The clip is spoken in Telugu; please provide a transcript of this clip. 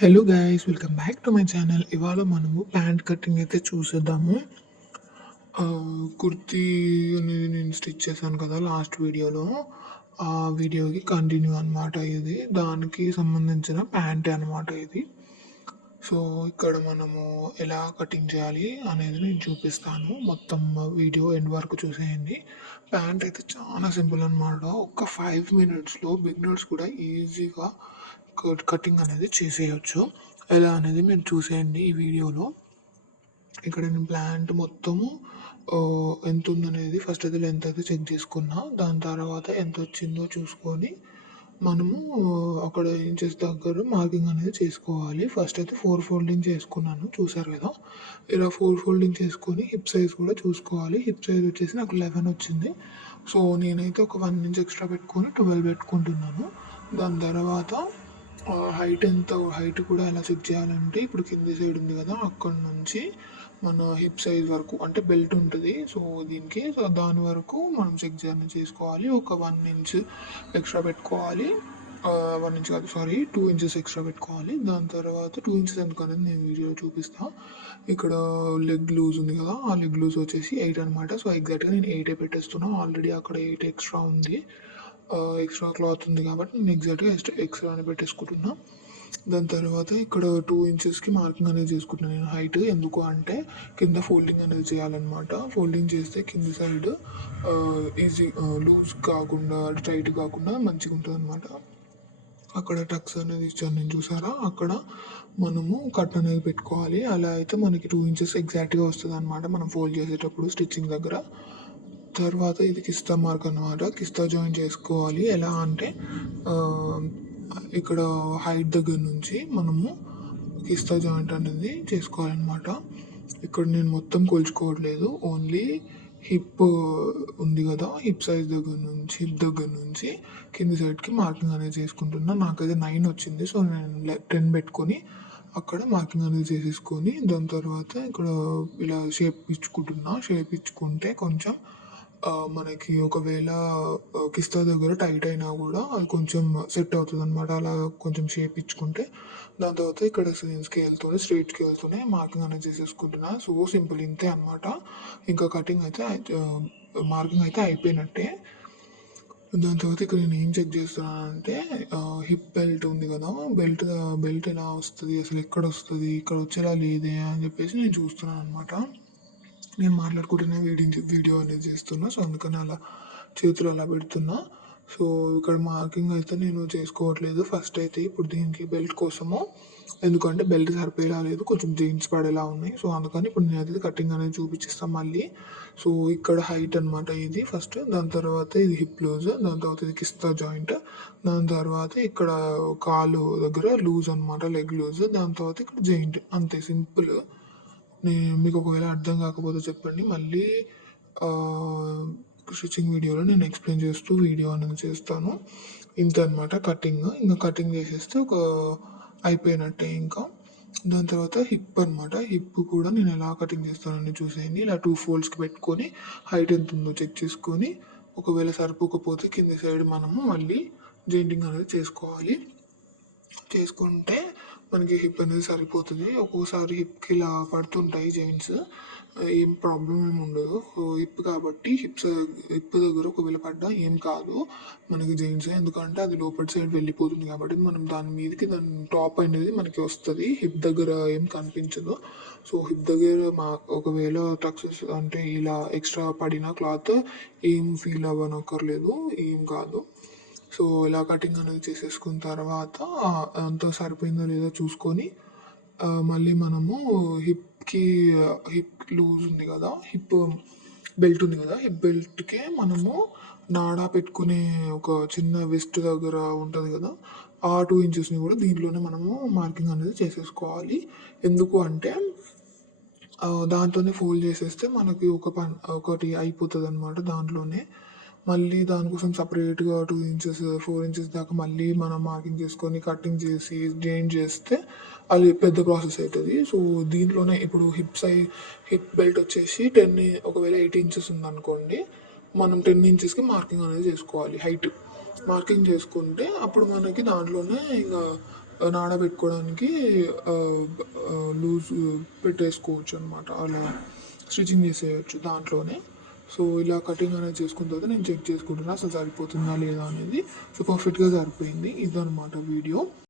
Hello guys, welcome back to my channel. ఇవాళ మనము ప్యాంట్ కటింగ్ అయితే చూసేద్దాము. కుర్తీ అనేది నేను స్టిచ్ చేశాను కదా లాస్ట్ వీడియోలో. ఆ వీడియోకి కంటిన్యూ అనమాట ఇది. దానికి సంబంధించిన ప్యాంట్ అనమాట ఇది. సో ఇక్కడ మనము ఎలా కటింగ్ చేయాలి అనేది నేను చూపిస్తాను. మొత్తం వీడియో ఎండ్ వరకు చూసేయండి. ప్యాంట్ అయితే చాలా సింపుల్ అనమాట. ఒక్క 5 మినిట్స్లో బిగినర్స్ కూడా ఈజీగా కటింగ్ అనేది చేసేయచ్చు. ఎలా అనేది మీరు చూసేయండి ఈ వీడియోలో. ఇక్కడ నేను ప్యాంట్ మొత్తము ఎంత ఉందనేది ఫస్ట్ అయితే లెంత్ అయితే చెక్ చేసుకున్నా. దాని తర్వాత ఎంత వచ్చిందో చూసుకొని మనము అక్కడ ఇంచెస్ దగ్గర మార్కింగ్ అనేది చేసుకోవాలి. ఫస్ట్ అయితే 4 ఫోల్డింగ్ చేసుకున్నాను, చూసారు కదా. ఇలా 4 ఫోల్డింగ్ చేసుకొని హిప్ సైజ్ కూడా చూసుకోవాలి. హిప్ సైజ్ వచ్చేసి నాకు 11 వచ్చింది. సో నేనైతే ఒక 1 ఇంచ్ ఎక్స్ట్రా పెట్టుకొని 12 పెట్టుకుంటున్నాను. దాని తర్వాత హైట్ కూడా ఎలా చెక్ చేయాలంటే, ఇప్పుడు కింది సైడ్ ఉంది కదా, అక్కడ నుంచి మన హిప్ సైజ్ వరకు అంటే బెల్ట్ ఉంటుంది. సో దీనికి దాని వరకు మనం చెక్ చేసుకోవాలి. ఒక 1 ఇంచ్ ఎక్స్ట్రా పెట్టుకోవాలి. 1 ఇంచ్ కాదు, సారీ, 2 ఇంచెస్ ఎక్స్ట్రా పెట్టుకోవాలి. దాని తర్వాత 2 ఇంచెస్ ఎందుకనేది నేను వీడియో చూపిస్తాను. ఇక్కడ లెగ్ లూజ్ ఉంది కదా, ఆ లెగ్ లూజ్ వచ్చేసి 8 అనమాట. సో ఎగ్జాక్ట్గా నేను 8 పెట్టేస్తున్నాను. ఆల్రెడీ అక్కడ 8 ఎక్స్ట్రా ఉంది, ఎక్స్ట్రా క్లాత్ ఉంది కాబట్టి నేను ఎగ్జాక్ట్గా ఎక్స్ట్రా అని పెట్టేసుకుంటున్నా. దాని తర్వాత ఇక్కడ 2 ఇంచెస్కి మార్కింగ్ అనేది చేసుకుంటున్నాను నేను హైట్. ఎందుకు అంటే కింద ఫోల్డింగ్ అనేది చేయాలన్నమాట. ఫోల్డింగ్ చేస్తే కింది సైడ్ ఈజీ లూజ్ కాకుండా టైట్ కాకుండా మంచిగా ఉంటుంది అనమాట. అక్కడ టక్స్ అనేది ఇచ్చాను నేను, చూసారా. అక్కడ మనము కట్ అనేది పెట్టుకోవాలి. అలా అయితే మనకి 2 ఇంచెస్ ఎగ్జాక్ట్గా వస్తుంది అనమాట మనం ఫోల్డ్ చేసేటప్పుడు స్టిచ్చింగ్ దగ్గర. తర్వాత ఇది కిస్తా మార్క్ అనమాట. కిస్తా జాయిన్ చేసుకోవాలి. ఎలా అంటే ఇక్కడ హైట్ దగ్గర నుంచి మనము కిస్తా జాయింట్ అనేది చేసుకోవాలన్నమాట. ఇక్కడ నేను మొత్తం కొలుచుకోవట్లేదు, ఓన్లీ హిప్ ఉంది కదా, హిప్ దగ్గర నుంచి కింది సైడ్కి మార్కింగ్ అనేది చేసుకుంటున్నా. నాకైతే 9 వచ్చింది. సో నేను 10 పెట్టుకొని అక్కడ మార్కింగ్ అనేది చేసేసుకొని దాని తర్వాత ఇక్కడ ఇలా షేప్ ఇచ్చుకుంటే కొంచెం మనకి ఒకవేళ కిస్తా దగ్గర టైట్ అయినా కూడా అది కొంచెం సెట్ అవుతుంది అనమాట. అలా కొంచెం షేప్ ఇచ్చుకుంటే దాని తర్వాత ఇక్కడ స్ట్రైట్ స్కేల్తోనే మార్కింగ్ అనేది చేసేసుకుంటున్నా. సో సింపుల్, ఇంతే అనమాట. ఇంకా కటింగ్ అయితే మార్కింగ్ అయితే అయిపోయినట్టే. దాని తర్వాత ఇక్కడ నేను ఏం చెక్ చేస్తున్నానంటే, హిప్ బెల్ట్ ఉంది కదా, బెల్ట్ ఎలా వస్తుంది, అసలు ఎక్కడ వస్తుంది, ఇక్కడ వచ్చేలా లేదే అని చెప్పేసి నేను చూస్తున్నాను అనమాట. నేను మాట్లాడుకుంటూనే వీడియో అనేది చేస్తున్నా. సో అందుకని అలా చేతులు అలా పెడుతున్నా. సో ఇక్కడ మార్కింగ్ అయితే నేను చేసుకోవట్లేదు ఫస్ట్ అయితే ఇప్పుడు దీనికి బెల్ట్ కోసము. ఎందుకంటే బెల్ట్ సరిపోయేలా లేదు, కొంచెం జీన్స్ పడేలా ఉన్నాయి. సో అందుకని ఇప్పుడు నేను అయితే కటింగ్ అనేది చూపించేస్తాను మళ్ళీ. సో ఇక్కడ హైట్ అనమాట ఇది ఫస్ట్. దాని తర్వాత ఇది హిప్ లూజ్, దాని తర్వాత ఇది కిస్తా జాయింట్, దాని తర్వాత ఇక్కడ కాలు దగ్గర లూజ్ అనమాట, లెగ్ లూజ్, దాని తర్వాత ఇక్కడ జాయింట్. అంతే, సింపుల్. మీకు ఒకవేళ అర్థం కాకపోతే చెప్పండి, మళ్ళీ స్టిచ్చింగ్ వీడియోలో నేను ఎక్స్ప్లెయిన్ చేస్తూ వీడియో అనేది చేస్తాను. ఇంత అనమాట కటింగ్. ఇంకా కటింగ్ చేసేస్తే అయిపోయినట్టే ఇంకా. దాని తర్వాత హిప్ అనమాట. హిప్ కూడా నేను ఎలా కటింగ్ చేస్తానని చూసేయండి. ఇలా 2 ఫోల్డ్స్కి పెట్టుకొని హైట్ ఎంత ఉందో చెక్ చేసుకొని, ఒకవేళ సరిపోకపోతే కింది సైడ్ మనము మళ్ళీ జాయింటింగ్ అనేది చేసుకుంటే మనకి హిప్ అనేది సరిపోతుంది. ఒక్కోసారి హిప్కి ఇలా పడుతుంటాయి జాయింట్స్, ఏం ప్రాబ్లం ఏమి ఉండదు. హిప్ కాబట్టి హిప్ దగ్గర ఒకవేళ పడ్డా ఏం కాదు మనకి జాయింట్స్, ఎందుకంటే అది లోపల సైడ్ వెళ్ళిపోతుంది కాబట్టి మనం దాని టాప్ అనేది మనకి వస్తుంది, హిప్ దగ్గర ఏం కనిపించదు. సో హిప్ దగ్గర ఒకవేళ టక్సెస్ అంటే ఇలా ఎక్స్ట్రా పడిన క్లాత్ ఏం ఫీల్ అవ్వనక్కర్లేదు, ఏం కాదు. సో ఇలా కటింగ్ అనేది చేసేసుకున్న తర్వాత అంతా సరిపోయిందో లేదో చూసుకొని మళ్ళీ మనము హిప్ లూజ్ ఉంది కదా, హిప్ బెల్ట్ ఉంది కదా, హిప్ బెల్ట్కే మనము నాడా పెట్టుకునే ఒక చిన్న వెస్ట్ దగ్గర ఉంటుంది కదా, ఆ 2 ఇంచెస్ని కూడా దీంట్లోనే మనము మార్కింగ్ అనేది చేసేసుకోవాలి. ఎందుకు అంటే దాంట్లోనే ఫోల్డ్ చేసేస్తే మనకి ఒకటి అయిపోతుంది అనమాట దాంట్లోనే. మళ్ళీ దానికోసం సపరేట్గా 2 ఇంచెస్ 4 ఇంచెస్ దాకా మళ్ళీ మనం మార్కింగ్ చేసుకొని కటింగ్ చేసి జాయిన్ చేస్తే అది పెద్ద ప్రాసెస్ అవుతుంది. సో దీంట్లోనే ఇప్పుడు హిప్ బెల్ట్ వచ్చేసి ఒకవేళ 8 ఇంచెస్ ఉందనుకోండి, మనం 10 ఇంచెస్కి మార్కింగ్ అనేది చేసుకోవాలి. హైట్ మార్కింగ్ చేసుకుంటే అప్పుడు మనకి దాంట్లోనే ఇంకా నానబెట్టుకోవడానికి లూజ్ పెట్టేసుకోవచ్చు అనమాట. అలా స్టిచ్చింగ్ చేసేయచ్చు దాంట్లోనే. సో ఇలా కటింగ్ అనేది చేసుకున్న తర్వాత నేను చెక్ చేసుకుంటున్నా అసలు సరిపోతుందా లేదా అనేది. సో పర్ఫెక్ట్గా సరిపోయింది. ఇదనమాట వీడియో.